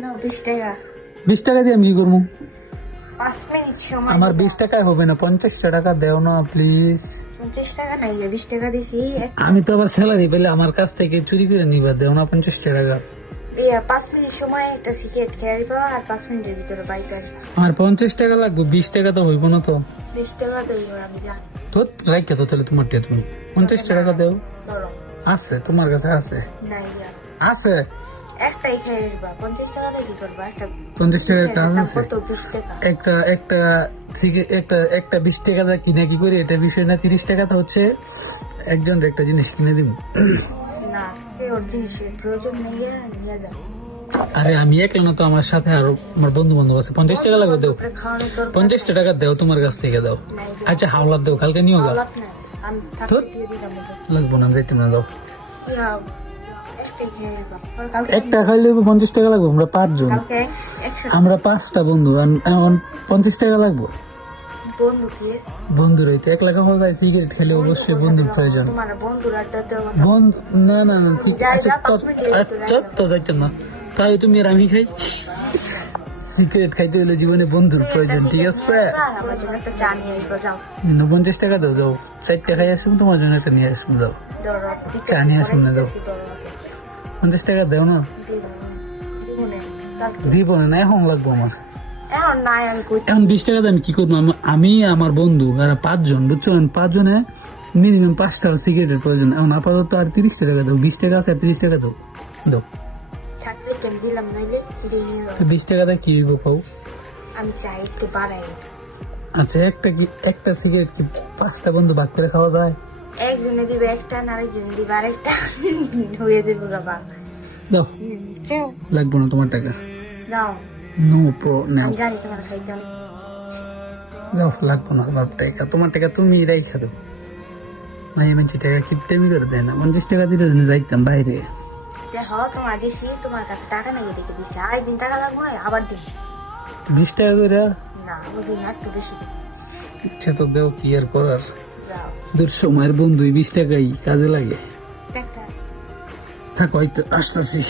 20 টাকা দিয়ে আমি কি করবো? 5 মিনিট সময়। আমার 20 টাকায় হবে না, 50 টাকা দেও না প্লিজ। 50 টাকা নাই, 20 টাকা দিছি। আমি তো আবার স্যালারি পেলে আমার কাছ থেকে চুরি করে নিবা, দেও না 50 টাকা। 5 মিনিট সময় একটা সিগারেট খেয়ে আসবো আর 5 মিনিটের ভিতরে বাইতে আসবো। আমার 50 টাকা লাগবে, 20 টাকা তো হইব না তো। 20 টাকা দেবো আমি জানি। তো রাখে তো তাহলে তোমার টিয়া, তুমি 50 টাকা দেও। ধরো আছে তোমার কাছে? আছে নাই, আছে। একটাই খেয়ে আসবা। 50 টাকা দিয়ে কি করবা? একটা 50 টাকার কাজ আছে? কত? 20 টাকা। একটা একটা একটা 20 টাকা দা কিনে কি করি, এটা বিষয় না। 30 টাকা তো হচ্ছে একজন একটা জিনিস কিনে দিব। না, ওর জিনিসের প্রয়োজন নেই, নিয়ে যাও। আরে আমি একলা না তো, আমার সাথে আরো আমার বন্ধু বান্ধব আছে। 50 টাকা লাগবে, দেও। 50 টাকা দেও, তোমার কাছ থেকে দাও। আচ্ছা হাওলাত দেও, কালকে নিও গা। লাগবো না, যাইতে না, দাও। একটা খাইলে 50 টাকা লাগবে, আমরা 5 জন, আমরা 5টা বন্ধু, এখন 50 টাকা লাগবে। বন্ধুর হইতে 1 লাখ খাওয়া যায়, সিগারেট খেলে অবশ্যই বন্ধুর প্রয়োজন। না না না, ঠিক আছে, তো যাইতাম না। তাই তুমি আর আমি খাই, সিগারেট খাইতে হলে জীবনে বন্ধুর প্রয়োজন, ঠিক আছে? 50 টাকা দাও, যাও। 4টা খাই আসুন, তোমার জন্য একটা নিয়ে আসুন, যাও। চা নিয়ে আসুন না, যাও। 50 টাকা দেও না। দিব না, এখন লাগবো আমার। এখন 20 টাকা দিয়ে আমি কি করবো? আমি আমার বন্ধু আর 5 জন, বুঝছো? 5 জনে মিনিমাম 5টা সিগারেটের প্রয়োজন। এখন আপাতত আর 30 টাকা দাও, 20 টাকা আছে আর 30 টাকা দাও, দাও। 20 টাকা দিয়ে কি হইব খাও? আমি চাই একটু বাড়াই। আচ্ছা, একটা সিগারেট কি 5টা বন্ধু ভাগ করে খাওয়া যায়? একজনে দিবে একটা, আরেকজনে দিবে আরেকটা, হয়ে যাবে বাবা। দাও, লাগবো না তোমার টাকা। দাও। নো প্রো নাও, আমি জানি তোমার খাইতে হবে। যাও, লাগবো না আমার টাকা। তোমার টাকা তুমি রাইখা দাও। নাই মানছি টাকা কিপটেমি করে দেয় না। 50 টাকা দিলে যাইতাম বাইরে। দেখো, তোমার দিছি, তোমার কাছে টাকা নাই দেখে দিছি। আরেকদিন টাকা লাগবে, আবার দিছি। 20 টাকা করে না, বুঝি না, একটু বেশি দিছি। ইচ্ছে তো দেও, কি আর করার। যাও। দূর সময়ের বন্ধু 20 টাকাই কাজে লাগে। টাকা। থাক, হয়তো আসতেছি।